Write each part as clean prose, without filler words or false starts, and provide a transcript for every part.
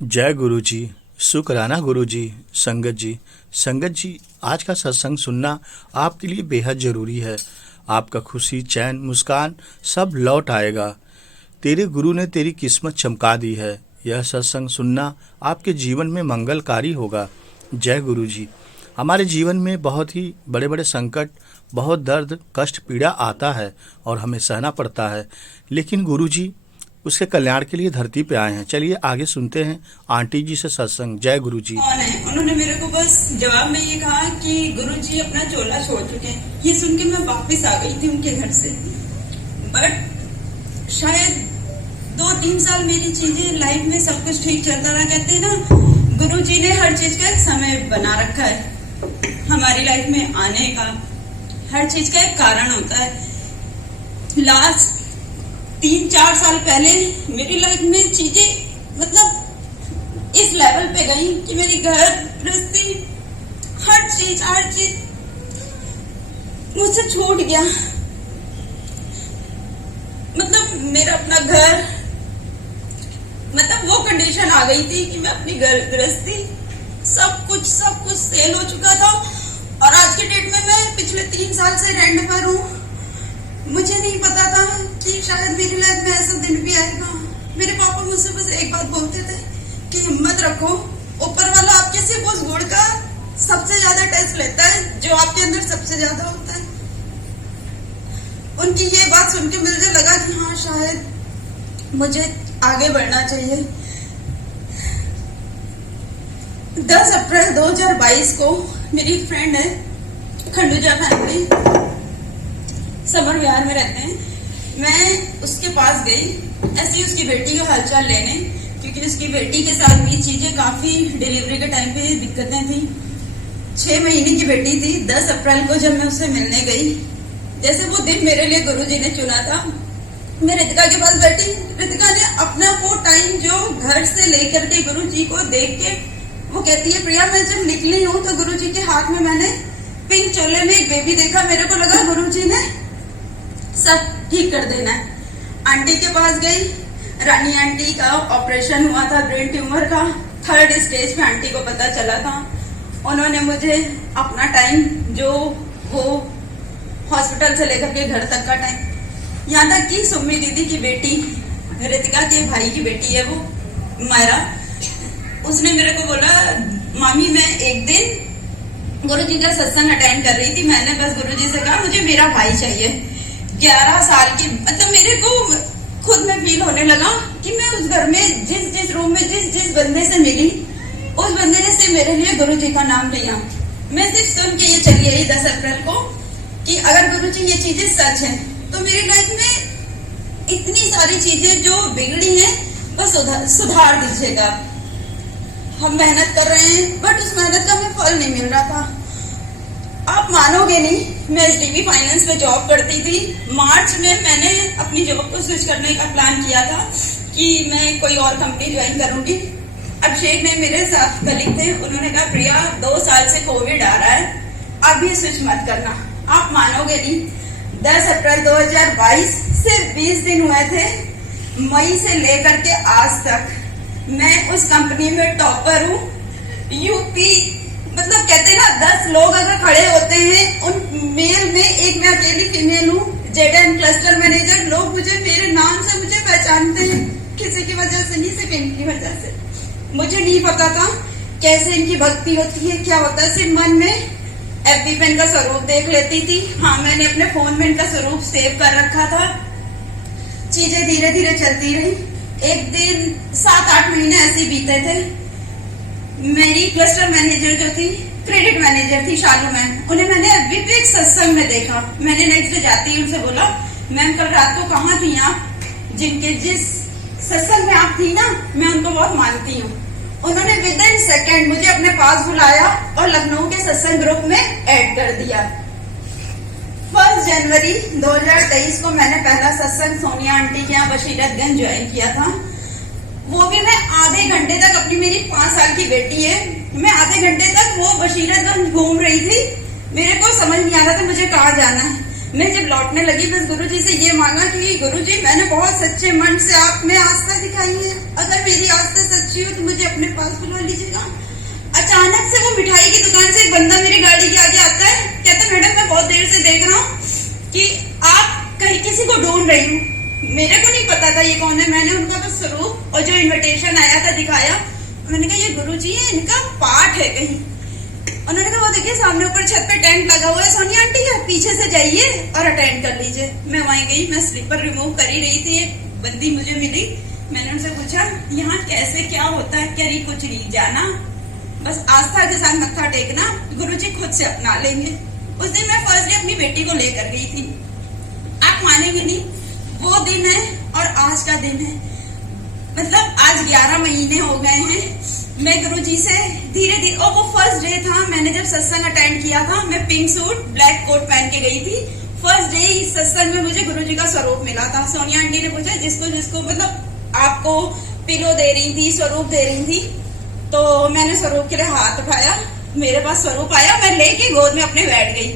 जय गुरु जी। शुक्राना गुरु जी। संगत जी, आज का सत्संग सुनना आपके लिए बेहद ज़रूरी है। आपका खुशी, चैन, मुस्कान सब लौट आएगा। तेरे गुरु ने तेरी किस्मत चमका दी है। यह सत्संग सुनना आपके जीवन में मंगलकारी होगा। जय गुरु जी। हमारे जीवन में बहुत ही बड़े बड़े संकट, बहुत दर्द, कष्ट, पीड़ा आता है और हमें सहना पड़ता है, लेकिन गुरु जी उसके कल्याण के लिए धरती पे आए हैं। चलिए आगे सुनते हैं आंटी जी से सत्संग। जय गुरु जी। कौन है? उन्होंने मेरे को बस जवाब में ये कहा कि गुरुजी अपना चोला छोड़ चुके हैं। ये सुन के मैं वापस आ गई थी उनके घर से। बट शायद 2-3 साल मेरी चीजें लाइफ में सब कुछ ठीक चलता रहा। कहते हैं ना, गुरुजी ने हर चीज का एक समय बना रखा है। हमारी लाइफ में आने का हर चीज का एक कारण होता है। लास्ट 3-4 साल पहले मेरी लाइफ में चीजें मतलब इस लेवल पे गई कि मेरी घर गृहस्थी हर चीज मुझसे छूट गया। मतलब मेरा अपना घर, मतलब वो कंडीशन आ गई थी कि मैं अपनी घर गृहस्थी सब कुछ सेल हो चुका था। और आज के डेट में मैं पिछले 3 साल से रेंट पर हूँ। मुझे नहीं पता था कि शायद मेरी लाइफ में ऐसा दिन भी आएगा। मेरे पापा मुझसे बस एक बात बोलते थे कि हिम्मत रखो, ऊपर वाला आपके सिर्फ उस गुण का सबसे ज्यादा टेस्ट लेता है जो आपके अंदर सबसे ज्यादा होता है। उनकी ये बात सुन के मुझे लगा कि हाँ, शायद मुझे आगे बढ़ना चाहिए। 10 अप्रैल 2022 को मेरी फ्रेंड है, खंडूजा फैमिली, समर विहार में रहते हैं। मैं उसके पास गई ऐसी उसकी बेटी का हालचाल लेने, क्योंकि उसकी बेटी के साथ भी चीजें काफी डिलीवरी के टाइम पे दिक्कतें थी। 6 महीने की बेटी थी। 10 अप्रैल को जब मैं उससे मिलने गई, जैसे वो दिन मेरे लिए गुरुजी ने चुना था, मैं रितिका के पास बैठी। रितिका ने अपना वो टाइम जो घर से लेकर के गुरुजी को देख के वो कहती है, प्रिया मैं जब निकली हूँ तो गुरुजी के हाथ में मैंने पिंक चोले में एक बेबी देखा। मेरे को लगा गुरुजी ने सब ठीक कर देना है। आंटी के पास गई। रानी आंटी का ऑपरेशन हुआ था ब्रेन ट्यूमर का। 3rd स्टेज पे आंटी को पता चला था। उन्होंने मुझे अपना टाइम, जो वो हॉस्पिटल से लेकर के घर तक का टाइम, यहाँ तक कि सुम्मी दीदी की बेटी, रितिका के भाई की बेटी है वो, मायरा, उसने मेरे को बोला, मामी मैं एक दिन गुरुजी का सत्संग अटेंड कर रही थी। मैंने बस गुरुजी से कहा मुझे मेरा भाई चाहिए। 11 साल की, मतलब मेरे को खुद में फील होने लगा कि मैं उस घर में जिस रूम में जिस बंदे से मिली, उस बंदे ने से मेरे लिए गुरुजी का नाम लिया। मैं सिर्फ सुन के ये चली आई 10 अप्रैल को कि अगर गुरुजी ये चीजें सच है तो मेरी लाइफ में इतनी सारी चीजें जो बिगड़ी हैं बस सुधार दीजिएगा। हम मेहनत कर रहे हैं बट उस मेहनत का हमें फल नहीं मिल रहा था। आप मानोगे नहीं, मैं एचडीबी फाइनेंस में जॉब करती थी। मार्च में मैंने अपनी जॉब को स्विच करने का प्लान किया था कि मैं कोई और कंपनी ज्वाइन करूंगी। अभिषेक ने, मेरे साथ कलीग थे, उन्होंने कहा प्रिया 2 साल से कोविड आ रहा है, अब ये स्विच मत करना। आप मानोगे नहीं, 10 अप्रैल 2022 सिर्फ 20 दिन हुए थे, मई से लेकर के आज तक मैं उस कंपनी में टॉपर हूँ। यूपी, मतलब कहते हैं ना, 10 लोग अगर खड़े होते हैं उन मेल में एक मैं अकेली फीमेल हूँ। जेडएन क्लस्टर मैनेजर, लोग मुझे मेरे नाम से मुझे पहचानते हैं, किसी की वजह से नहीं, सिर्फ इनकी वजह से। मुझे नहीं पता था कैसे इनकी भक्ति होती है, क्या होता है। सिर्फ मन में एफबी पे इनका स्वरूप देख लेती थी। हाँ, मैंने अपने फोन में इनका स्वरूप सेव कर रखा था। चीजें धीरे धीरे चलती रही। एक दिन 7-8 महीने ऐसे ही बीते थे। मेरी क्लस्टर मैनेजर जो थी, क्रेडिट मैनेजर थी, शालू मैम, उन्हें मैंने अभी भी एक सत्संग में देखा। मैंने नेक्स्ट डे जाती ही उनसे बोला, मैम कल रात को कहाँ थी आप? जिस सत्संग में आप थी ना, मैं उनको बहुत मानती हूँ। उन्होंने विदिन सेकेंड मुझे अपने पास बुलाया और लखनऊ के सत्संग ग्रुप में ऐड कर दिया। 1 जनवरी 2023 को मैंने पहला सत्संग सोनिया आंटी के यहाँ बशीरतगंज ज्वाइन किया था। वो भी मैं आधे घंटे तक, अपनी मेरी 5 साल की बेटी है, मैं आधे घंटे तक वो बशीरतगंज घूम रही थी। मेरे को समझ नहीं आ रहा था मुझे कहाँ जाना है। मैं जब लौटने लगी बस गुरुजी से ये मांगा कि गुरुजी मैंने बहुत सच्चे मन से आप में आस्था दिखाई है, अगर मेरी आस्था सच्ची अच्छी हो तो मुझे अपने पास बुला लीजिएगा। अचानक से वो मिठाई की दुकान से एक बंदा मेरी गाड़ी के आगे आता है, कहता है मैडम मैं बहुत देर से देख रहा हूँ कि आप कहीं किसी को ढूंढ रही हूँ। मेरे को नहीं पता था ये कौन है। मैंने उनका बस स्वरूप और जो इनविटेशन आया था दिखाया। मैंने कहा ये गुरुजी है, इनका पाठ है कहीं। उन्होंने कहा वो देखिए सामने ऊपर छत पे टेंट लगा हुआ है सोनिया आंटी का, पीछे से जाइए और अटेंड कर लीजिए। मैं वहां गई, मैं स्लीपर रिमूव कर ही रही थी, एक बंदी मुझे मिली। मैंने उनसे पूछा यहाँ कैसे क्या होता है? कह रही कुछ नहीं, जाना बस आस्था के साथ मत्था टेकना, गुरुजी खुद से अपना लेंगे। उस दिन मैं फर्स्ट डे अपनी बेटी को लेकर गई थी। आप मानेंगे नहीं, वो दिन है और आज का दिन है, मतलब आज 11 महीने हो गए हैं मैं गुरुजी से धीरे धीरे। और वो फर्स्ट डे था, मैंने जब सत्संग अटेंड किया था, मैं पिंक सूट ब्लैक कोट पहन के गई थी। फर्स्ट डे इस सत्संग में मुझे गुरुजी का स्वरूप मिला था। सोनिया आंटी ने पूछा जिसको जिसको मतलब आपको पिलो दे रही थी, स्वरूप दे रही थी, तो मैंने स्वरूप के लिए हाथ उठाया, मेरे पास स्वरूप आया, मैं लेके गोद में अपने बैठ गई।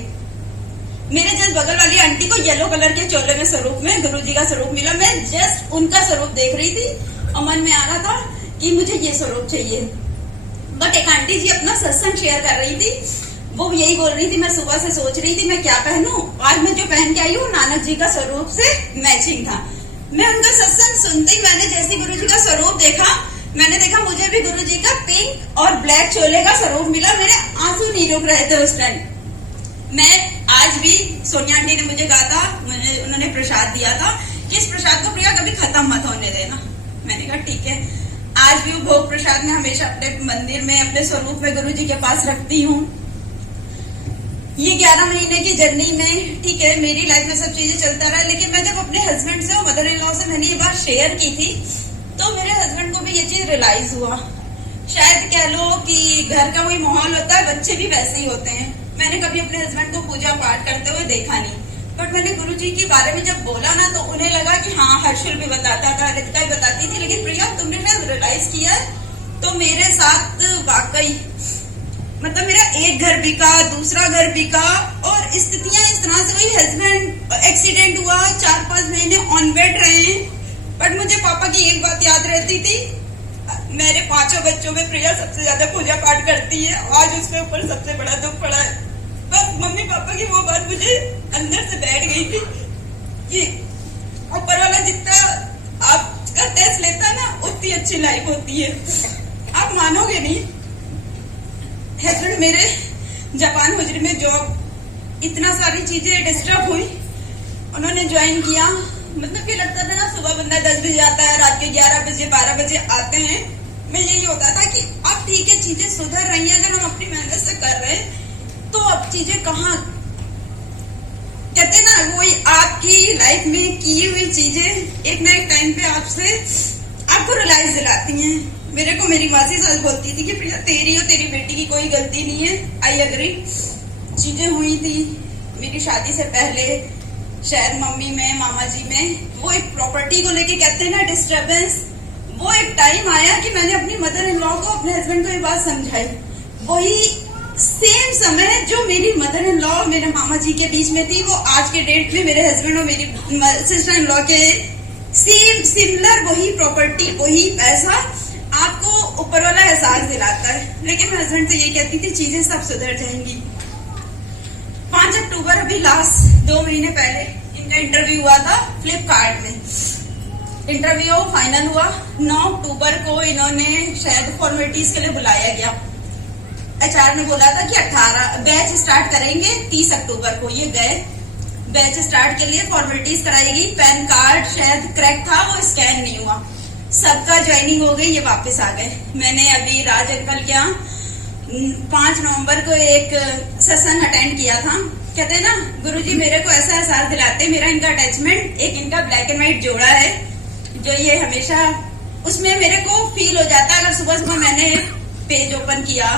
मेरे जस्ट बगल वाली आंटी को येलो कलर के चोले में स्वरूप में गुरुजी का स्वरूप मिला। मैं जस्ट उनका स्वरूप देख रही थी और मन में आ रहा था कि मुझे ये स्वरूप चाहिए। बट एक आंटी जी अपना सत्संग शेयर कर रही थी, वो यही बोल रही थी, मैं सुबह से सोच रही थी मैं क्या पहनूं। आज मैं जो पहन के आई हूँ नानक जी का स्वरूप से मैचिंग था। मैं उनका सत्संग सुनते ही मैंने जैसे गुरुजी का स्वरूप देखा, मैंने देखा मुझे भी गुरुजी का पिंक और ब्लैक चोले का स्वरूप मिला। मेरे आंसू नहीं रुक रहे थे उस टाइम। मैं आज भी, सोनिया आंटी ने मुझे कहा था, मुझे उन्होंने प्रसाद दिया था कि इस प्रसाद को प्रिया कभी खत्म मत होने देना। मैंने कहा ठीक है। आज भी वो भोग प्रसाद में हमेशा अपने मंदिर में अपने स्वरूप में गुरुजी के पास रखती हूँ। ये 11 महीने की जर्नी में ठीक है मेरी लाइफ में सब चीजें चलता रहा, लेकिन मैं जब अपने हस्बैंड से और मदर इन लॉ से मैंने ये बात शेयर की थी तो मेरे हस्बैंड को भी ये चीज रियलाइज हुआ। शायद कह लो कि घर का वही माहौल होता है, बच्चे भी वैसे ही होते हैं। मैंने कभी अपने हस्बैंड को पूजा पाठ करते हुए देखा नहीं, बट मैंने गुरुजी के बारे में जब बोला ना तो उन्हें लगा कि हाँ हर्षुल भी बताता था, रितिका भी बताती थी, लेकिन प्रिया तुमने शायद रियलाइज किया तो मेरे साथ वाकई मतलब मेरा एक घर बिका, दूसरा घर बिका और स्थितियां इस तरह से हुई। हस्बैंड एक्सीडेंट हुआ, 4-5 महीने ऑन बेड रहे, बट मुझे पापा की एक बात याद रहती थी, मेरे 5 बच्चों में प्रिया सबसे ज्यादा पूजा पाठ करती है। आज उसके ऊपर सबसे बड़ा दुख पड़ा है। बस मम्मी पापा की वो बात मुझे अंदर से बैठ गई थी कि ऊपर वाला जितना आपका टेस्ट लेता है ना उतनी अच्छी लाइफ होती है। आप मानोगे नहीं, हस्बैंड मेरे जापान हुजरी में जॉब, इतना सारी चीजें डिस्टर्ब हुई, उन्होंने ज्वाइन किया। मतलब कि लगता था ना सुबह बंदा 10 बजे आता है, रात के 11 बजे 12 बजे आते हैं। मैं यही होता था कि अब ठीक है चीजें सुधर रही हैं, अगर हम अपनी मेहनत से कर रहे हैं तो अब चीजें कहाँ, कहते ना वही आपकी लाइफ में की हुई चीजें एक ना एक टाइम पे आपको रियलाइज दिलाती हैं। मेरे को मेरी मासी सास बोलती थी कि प्रिया तेरी और तेरी बेटी की कोई गलती नहीं है। आई अग्री, चीजें हुई थी मेरी शादी से पहले, शायद मम्मी में मामा जी में वो एक प्रॉपर्टी को लेके कहते हैं ना डिस्टर्बेंस, वो एक टाइम आया कि मैंने अपनी मदर इन लॉ को, अपने हस्बैंड को ये बात समझाई। वही सेम समय जो मेरी मदर इन लॉ मेरे मामा जी के बीच में थी, वो आज के डेट में मेरे हस्बैंड और मेरी सिस्टर इन लॉ के सेम सिमिलर, वही प्रॉपर्टी वही पैसा, आपको ऊपर वाला एहसास दिलाता है। लेकिन मैं हस्बैंड से ये कहती थी चीजें सब सुधर जाएंगी। 5 अक्टूबर अभी लास्ट 2 महीने पहले इनका इंटरव्यू हुआ था फ्लिपकार्ट में। इंटरव्यू फाइनल हुआ 9 अक्टूबर को, इन्होंने शायद फॉर्मेलिटीज के लिए बुलाया गया। एचआर ने बोला था कि 18 बैच स्टार्ट करेंगे 30 अक्टूबर को। ये गए बैच स्टार्ट के लिए, फॉर्मेलिटीज कराएगी, पैन कार्ड शायद क्रैक था, वो स्कैन नहीं हुआ, सबका ज्वाइनिंग हो गई, ये वापस आ गए। मैंने अभी राज अंकल के यहाँ 5 नवंबर को एक सत्संग अटेंड किया था। कहते हैं ना गुरुजी मेरे को ऐसा एहसास दिलाते, मेरा इनका अटैचमेंट, एक इनका ब्लैक एंड व्हाइट जोड़ा है जो ये हमेशा, उसमें मेरे को फील हो जाता है अगर सुबह सुबह मैंने पेज ओपन किया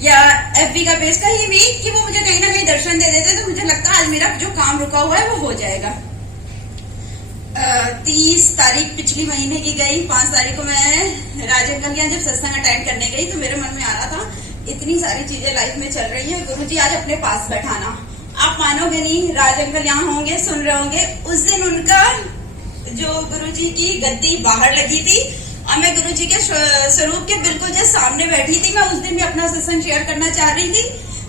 या एफबी का पेज कहीं भी कि वो मुझे कहीं ना कहीं दर्शन दे देते, तो मुझे लगता है आज मेरा जो काम रुका हुआ है वो हो जाएगा। 30 तारीख पिछली महीने की गई, 5 तारीख को मैं राज अंकल के यहाँ जब सत्संग अटेंड करने गई तो मेरे मन में आ रहा था इतनी सारी चीजें लाइफ में चल रही है, गुरुजी आज अपने पास बैठाना। आप मानोगे नहीं, राज अंकल यहाँ होंगे, सुन रहे होंगे, उस दिन उनका जो गुरुजी की गद्दी बाहर लगी थी अब मैं गुरु जी के स्वरूप के बिल्कुल जैसे सामने बैठी थी। मैं उस दिन भी अपना सत्संग शेयर करना चाह रही थी,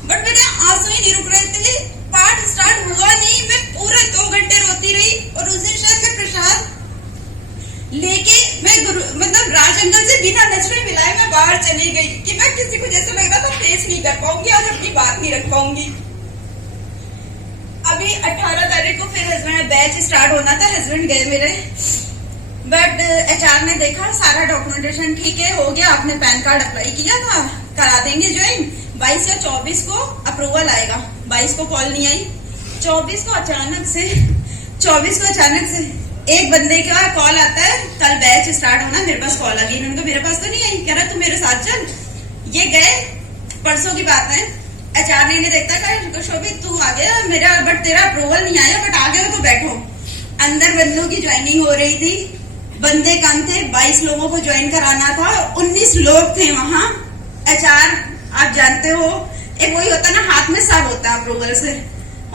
बट मेरे आंसू ही नहीं रुक रहे थे। पाठ स्टार्ट हुआ नहीं, मैं पूरे 2 घंटे रोती रही। और उस दिन शायद मैं प्रसाद लेके मैं राज अंकल से बिना नजरें मिलाए मैं बाहर चली गई कि मैं किसी को जैसे लग रहा था फेस नहीं कर पाऊंगी, आज अपनी बात नहीं रख पाऊंगी। अभी 18 तारीख को फिर हस्बैंड बैच स्टार्ट होना था, हस्बैंड गए मेरे, बट एचआर ने देखा सारा डॉक्यूमेंटेशन ठीक है, हो गया, आपने पैन कार्ड अप्लाई किया था, करा देंगे ज्वाइन। 22 या 24 को अप्रूवल आएगा। 22 को कॉल नहीं आई, 24 को अचानक से एक बंदे का कॉल आता है, कल बैच स्टार्ट होना, मेरे पास कॉल आ गई। उन्होंने कहा मेरे पास तो नहीं आई, कह रहा तू मेरे साथ चल। ये गए, परसों की बात है। एचआर ने देखता कहा शोभित तू आ गया मेरा, बट तेरा अप्रूवल नहीं आया, बट आ गया तो बैठो। अंदर बंदों की ज्वाइनिंग हो रही थी, बंदे कम थे, 22 लोगों को ज्वाइन कराना था, 19 लोग थे वहां। एचआर आप जानते हो एक वही होता ना, हाथ में सब होता है अप्रूवल से।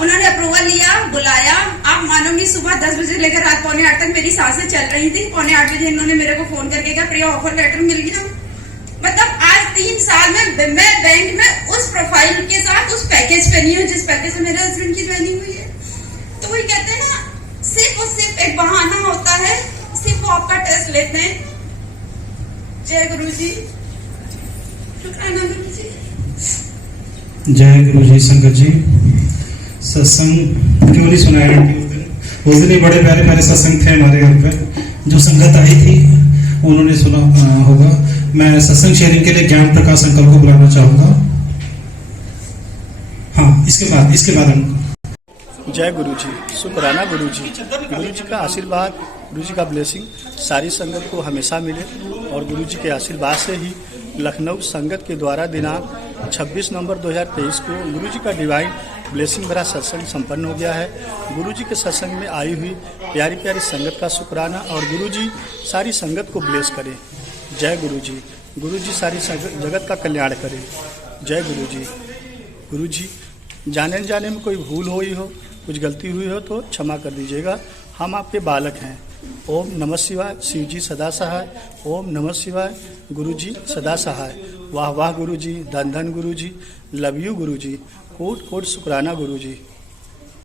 उन्होंने अप्रूवल लिया, बुलाया। आप मानोगे सुबह 10 बजे लेकर रात 7:45 तक मेरी सांसें चल रही थी। 7:45 बजे इन्होंने मेरे को फोन करके कहा प्रिया ऑफर लेटर मिल गया। मतलब आज 3 साल में मैं बैंक में उस प्रोफाइल के साथ उस पैकेज पे नहीं हूँ जिस पैकेज में मेरे हस्बैंड की ज्वाइनिंग हुई है। तो वही कहते हैं ना, सिर्फ और सिर्फ एक बहाना होता है, सिर्फ वो आपका टेस्ट लेते हैं। जय गुरु जी, शुक्राना गुरु जी। जय गुरु जी। संगत जी, सत्संग क्यों नहीं सुनाया उस दिन ही बड़े प्यारे प्यारे सत्संग थे हमारे घर पे, जो संगत आई थी उन्होंने सुना होगा। मैं सत्संग शेयरिंग के लिए ज्ञान प्रकाश अंकल को बुलाना चाहूंगा। हाँ, इसके बाद हम जय गुरु जी, शुक्राना गुरु जी। गुरु जी का आशीर्वाद, गुरु जी का ब्लेसिंग सारी संगत को हमेशा मिले। और गुरु जी के आशीर्वाद से ही लखनऊ संगत के द्वारा दिनांक 26 नवंबर 2023 को गुरु जी का डिवाइन ब्लेसिंग भरा सत्संग संपन्न हो गया है। गुरु जी के सत्संग में आई हुई प्यारी प्यारी संगत का शुक्राना, और गुरु जी सारी संगत को ब्लेस करें। जय गुरु जी। गुरु जी सारी जगत का कल्याण करें। जय गुरु जी। गुरु जी, जाने जाने में कोई भूल हुई हो, कुछ गलती हुई हो तो क्षमा कर दीजिएगा, हम आपके बालक हैं। ओम नमः शिवाय। शिव जी सदा सहाय। ओम नमः शिवाय। गुरु जी सदा सहाय। वाह वाह गुरु जी, धन धन गुरु जी, love you Guru ji, coat coat शुक्राना गुरु जी।